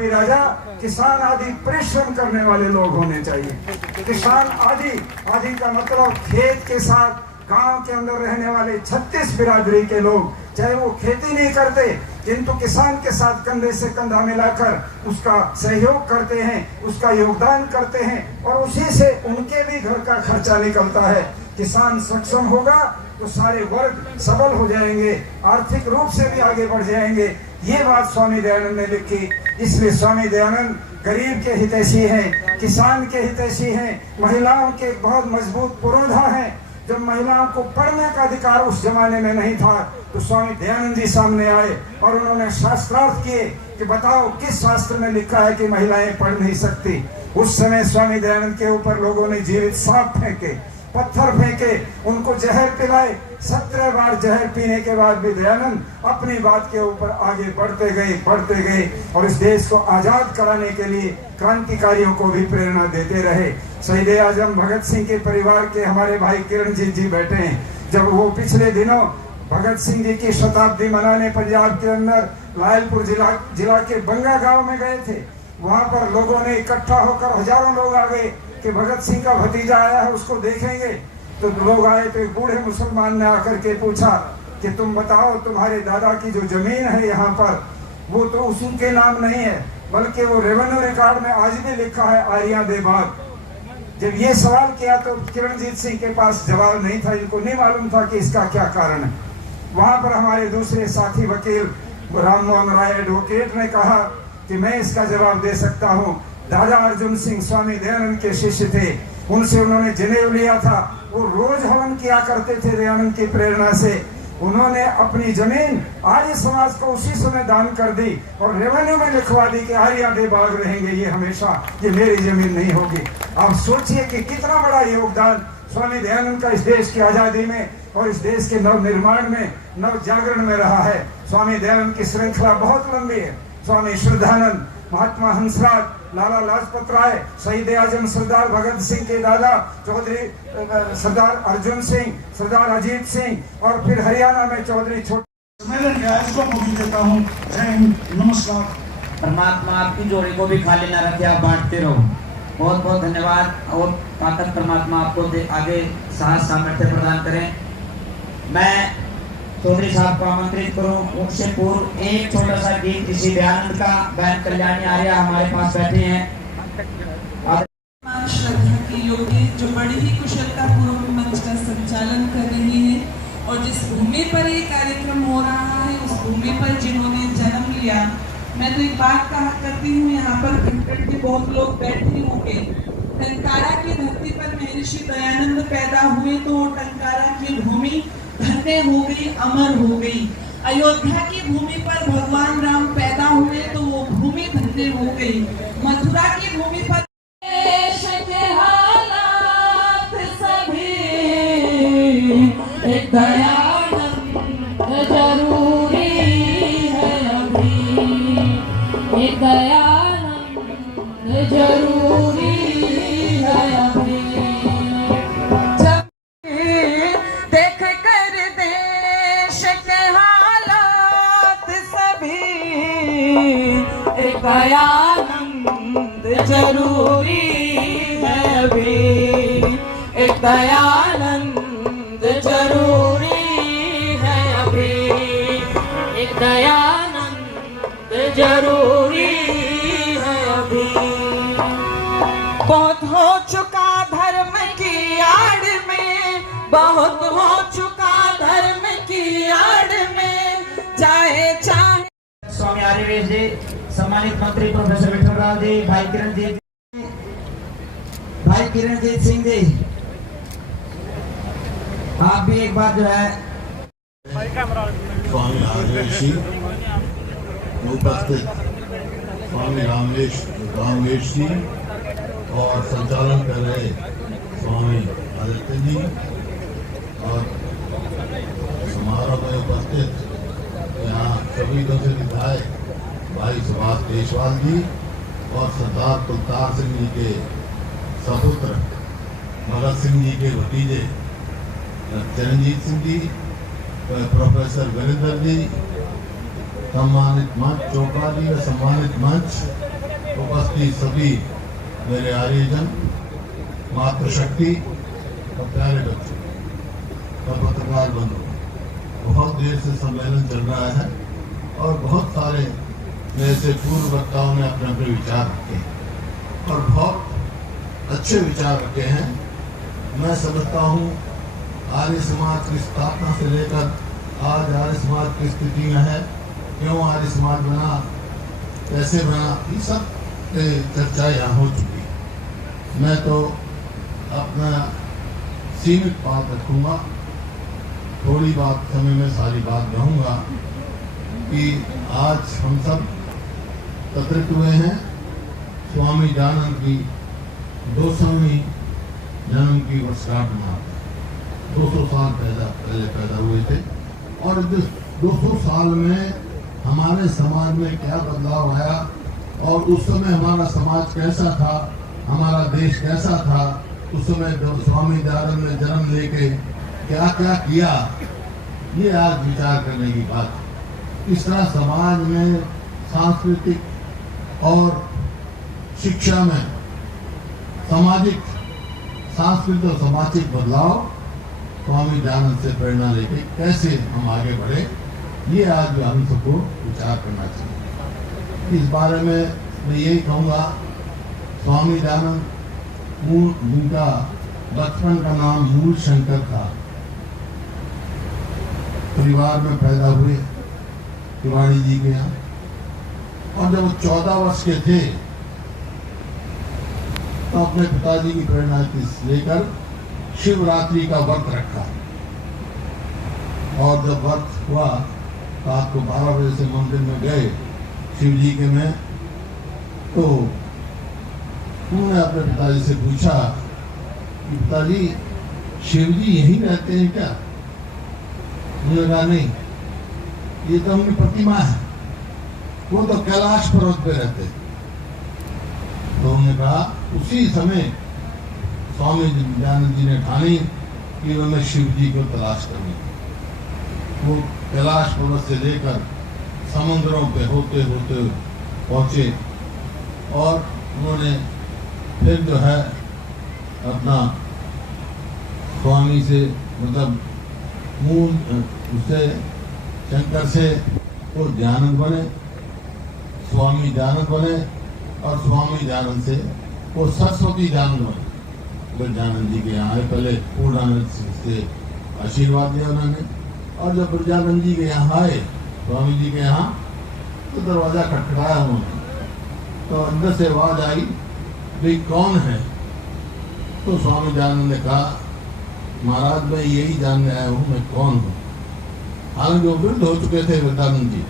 भी राजा, किसान आदि परिश्रम करने वाले लोग होने चाहिए। किसान आदि का मतलब खेत के साथ गांव के अंदर रहने वाले 36 बिरादरी के लोग, चाहे वो खेती नहीं करते किंतु किसान के साथ कंधे से कंधा मिलाकर उसका सहयोग करते हैं, उसका योगदान करते हैं और उसी से उनके भी घर का खर्चा निकलता है। किसान सक्षम होगा तो सारे वर्ग सबल हो जाएंगे, आर्थिक रूप से भी आगे बढ़ जाएंगे। ये बात स्वामी दयानंद ने लिखी। इसलिए स्वामी दयानंद गरीब के हितैषी हैं, किसान के हितैषी हैं, महिलाओं के बहुत मजबूत पुरोधा हैं। जब महिलाओं को पढ़ने का अधिकार उस जमाने में नहीं था तो स्वामी दयानंद जी सामने आए और उन्होंने शास्त्रार्थ किए कि बताओ किस शास्त्र में लिखा है कि महिलाएं पढ़ नहीं सकती। उस समय स्वामी दयानंद के ऊपर लोगों ने जीवित सांप फेंके, पत्थर फेंके, उनको जहर पिलाए। 17 बार जहर पीने के बाद भी दयानंद अपनी बात के ऊपर आगे बढ़ते गए और इस देश को आजाद कराने के लिए क्रांतिकारियों को भी प्रेरणा देते रहे। शहीद आजम भगत सिंह के परिवार के हमारे भाई किरणजीत जी बैठे हैं। जब वो पिछले दिनों भगत सिंह जी की शताब्दी मनाने पंजाब के अंदर लायलपुर जिला के बंगा गांव में गए थे, वहां पर लोगों ने इकट्ठा होकर हजारों लोग आ गए कि भगत सिंह का भतीजा आया है, उसको देखेंगे। तो लोग आए तो एक बूढ़े मुसलमान ने आकर के पूछा कि तुम बताओ, तुम्हारे दादा की जो जमीन है यहाँ पर वो तो उनके नाम नहीं है, बल्कि वो रेवेन्यू रिकॉर्ड में आज भी लिखा है आर्या दे बाग। जब ये सवाल किया तो किरणजीत सिंह के पास जवाब नहीं था, इनको नहीं मालूम था कि इसका क्या कारण है। वहां पर हमारे दूसरे साथी वकील राम मोहन राय एडवोकेट ने कहा कि मैं इसका जवाब दे सकता हूँ। दादा अर्जुन सिंह स्वामी दयानंद के शिष्य थे, उनसे उन्होंने जनेऊ लिया था। वो रोज हवन किया करते थे दयानंद की प्रेरणा से। उन्होंने अपनी जमीन आर्य समाज को उसी समय दान कर दी और रेवेन्यू में लिखवा दी कि आर्या दे बाग रहेंगे ये हमेशा, ये मेरी जमीन नहीं होगी। आप सोचिए कि कितना बड़ा योगदान स्वामी दयानंद का इस देश की आजादी में और इस देश के नव निर्माण में, नव जागरण में रहा है। स्वामी दयानंद की श्रृंखला बहुत लंबी है। स्वामी श्रद्धानंद, महात्मा हंसराज, लाला लाजपत राय, शहीद आजम सरदार भगत सिंह के दादा चौधरी सरदार अर्जुन सिंह, सरदार अजीत सिंह और फिर हरियाणा में चौधरी सम्मेलन को मुझे देता हूँ। जय हिंद, नमस्कार। परमात्मा आपकी जोड़ी को भी खाली ना रखे, आप बांटते रहो। बहुत बहुत धन्यवाद और ताकत परमात्मा आपको आगे साहस सामर्थ्य प्रदान करें। मैं चौधरी साहब को आमंत्रित करूं, उससे पूर्व एक छोटा सा गीत किसी दयानंद का बहन कल्याणी आर्या हमारे पास बैठे हैं। श्रद्धा की योगी जो बड़ी ही कुशलता पूर्वक मंच का संचालन कर रही है और जिस भूमि पर ये कार्यक्रम हो रहा है उस भूमि पर जिन्होंने जन्म लिया, मैं तो एक बात कहा करती हूँ, यहाँ पर कंकड़ के बहुत लोग बैठे होंगे। टंकारा की धरती पर महर्षि दयानंद पैदा हुए तो टंकारा की भूमि धन्य हो गई, अमर हो गई। अयोध्या की भूमि पर भगवान राम पैदा हुए तो वो भूमि धन्य हो गई। मथुरा की भूमि पर देश के हालात सभी एक दयानंद जरूरी है अभी, एक दयानंद जरूरी है अभी। दयानंद जरूरी है अभी, एक दयानंद जरूरी है अभी, एक दयानंद जरूरी है अभी। बहुत हो चुका धर्म की आड़ में, बहुत हो चुका धर्म की आड़ में, चाहे स्वामी आर्यवेश जी, सम्मानित मंत्री प्रोफेसर विठलराव जी, भाई किरणजीत सिंह जी, आप भी एक बार जो है स्वामी आर्यवेश जी उपस्थित, स्वामी रामवेश जी और संचालन कर रहे स्वामी आदित्य जी और समारोह में उपस्थित यहाँ सभी दूसरे विधायक भाई सुभाष देशवाल जी और सरदार कुलतार सिंह जी के सपुत्र भगत सिंह जी के भतीजे चिरंजीत सिंह जी, प्रोफेसर वीरेंद्र जी, सम्मानित मंच चोपड़ा जी, सम्मानित मंच उपस्थित सभी मेरे आर्यजन, मातृशक्ति और प्यारे बच्चों और पत्रकार बंधु, बहुत देर से सम्मेलन चल रहा है और बहुत सारे मेरे से पूर्व वक्ताओं ने अपने अपने विचार रखे हैं और बहुत अच्छे विचार रखे हैं। मैं समझता हूँ आर्य समाज की स्थापना से लेकर आज आर्य समाज की स्थिति में है, क्यों आर्य समाज बना, कैसे बना, ये सब चर्चा यहाँ हो चुकी है। मैं तो अपना सीमित बात रखूँगा, थोड़ी बात समय में सारी बात कहूँगा कि आज हम सब एकत्रित हुए हैं स्वामी दयानंद की 200वीं जन्म की वर्षगांठ मनाते हैं। 200 साल पहले पैदा हुए थे और इस 200 साल में हमारे समाज में क्या बदलाव आया और उस समय हमारा समाज कैसा था, हमारा देश कैसा था, उस समय स्वामी दयानंद ने जन्म लेके क्या क्या किया, ये आज विचार करने की बात है। इस तरह समाज में सांस्कृतिक और शिक्षा में सामाजिक, सांस्कृतिक और सामाजिक बदलाव स्वामी दयानंद से प्रेरणा लेके कैसे हम आगे बढ़े, ये आज हम सबको विचार करना चाहिए। इस बारे में मैं यही कहूँगा, स्वामी दयानंद जिनका बचपन का नाम मूल शंकर था, परिवार में पैदा हुए तिवाड़ी जी के यहाँ, और जब वो 14 वर्ष के थे तो अपने पिताजी की प्रेरणा लेकर शिवरात्रि का व्रत रखा और जब व्रत हुआ रात को 12 बजे से मंदिर में गए शिव जी के में, तो उन्होंने अपने पिताजी से पूछा कि पिताजी शिव जी यहीं रहते हैं क्या? उन्होंने कहा नहीं, ये तो उनकी प्रतिमा है, वो तो कैलाश पर्वत पे रहते हैं। तो उन्होंने कहा, उसी समय स्वामी दयानंद जी ने ठानी कि मैं शिव जी को तलाश करूंगी। वो कैलाश पर्वत से लेकर समुद्रों पे होते होते पहुंचे और उन्होंने फिर जो है अपना स्वामी से, मतलब मूल उससे शंकर से वो दयानंद बने, स्वामी दयानंद बने और स्वामी दयानंद से वो सरस्वती दयानंद बने। फिर दयानंद जी के यहाँ आए, पहले पूर्णानंद से आशीर्वाद दिया उन्होंने, और जब ब्रजानंद जी के यहाँ आए स्वामी जी के यहाँ, तो दरवाजा खटखटाया उन्होंने, तो अंदर से आवाज आई, भाई कौन है? तो स्वामी दयानंद ने कहा, महाराज मैं यही जानने आया हूँ मैं कौन हूँ। हालांकि वो वृद्ध हो चुके थे वृद्धानंद जी,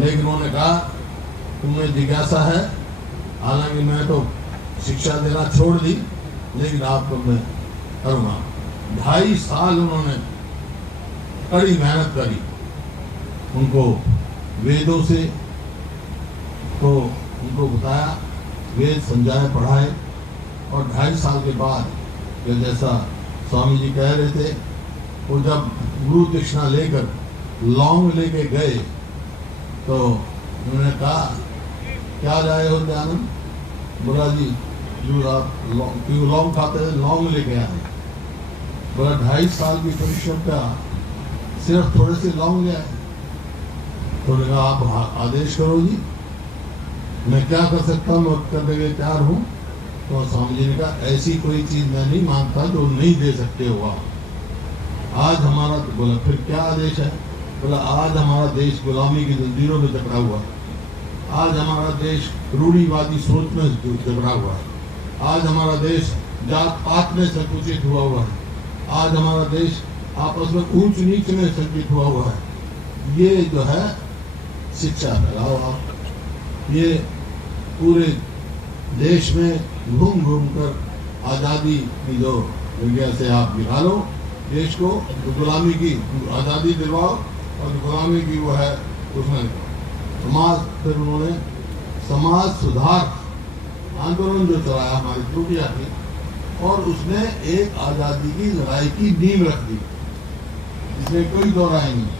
लेकिन उन्होंने कहा तुम्हें जिज्ञासा है, हालांकि मैं तो शिक्षा देना छोड़ दी, लेकिन आपको मैं करूँगा। 2.5 साल उन्होंने कड़ी मेहनत करी, उनको वेदों से तो उनको बताया, वेद समझाए पढ़ाए, और 2.5 साल के बाद जैसा स्वामी जी कह रहे थे, वो जब गुरु दक्षिणा लेकर लौंग लेके गए तो उन्होंने कहा क्या जाए हो दयानंद? बोला जी क्यों लौंग खाते हैं? लौंग लेके आए। बोला 2.5 साल की परिश्रम का सिर्फ थोड़े से लौंग ले आए। तो कहा आप आदेश करो जी, मैं क्या कर सकता हूँ, करने के तैयार हूँ। तो स्वामी जी ने कहा ऐसी कोई चीज मैं नहीं मांगता जो नहीं दे सकते हो आप। आज हमारा, बोला फिर क्या आदेश है? बोला आज हमारा देश गुलामी की जंजीरों में जकड़ा हुआ है, आज हमारा देश रूढ़िवादी सोच में जकड़ा हुआ है, आज हमारा देश जात पात में संकुचित हुआ है, आज हमारा देश आपस में ऊंच नीच में संकुचित हुआ है। ये जो है शिक्षा फैलाओ आप, ये पूरे देश में घूम घूम कर आज़ादी की जो जगह से आप निकालो देश को, तो गुलामी की आज़ादी दिलवाओ और गुलामी की वो है उसमें समाज। फिर उन्होंने समाज सुधार आंदोलन जो चलाया हमारी त्रुटियाँ थी, और उसने एक आज़ादी की लड़ाई की नींव रख दी, इसमें कोई दो राय नहीं।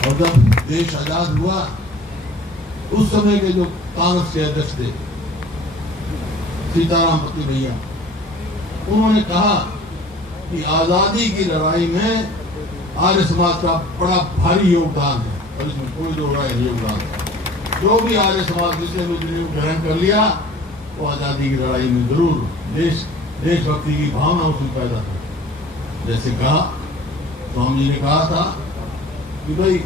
और जब देश आज़ाद हुआ उस समय के जो कांग्रेस के अध्यक्ष थे सीताराम पति भैया, उन्होंने कहा कि आजादी की लड़ाई में आर्य समाज का बड़ा भारी योगदान है और इसमें कोई दो राय योगदान है। जो भी आर्य समाज जिसने ग्रहण कर लिया वो आजादी की लड़ाई में जरूर देशभक्ति की भावना उसमें पैदा कर। जैसे कहा स्वामी जी ने कहा था कि भाई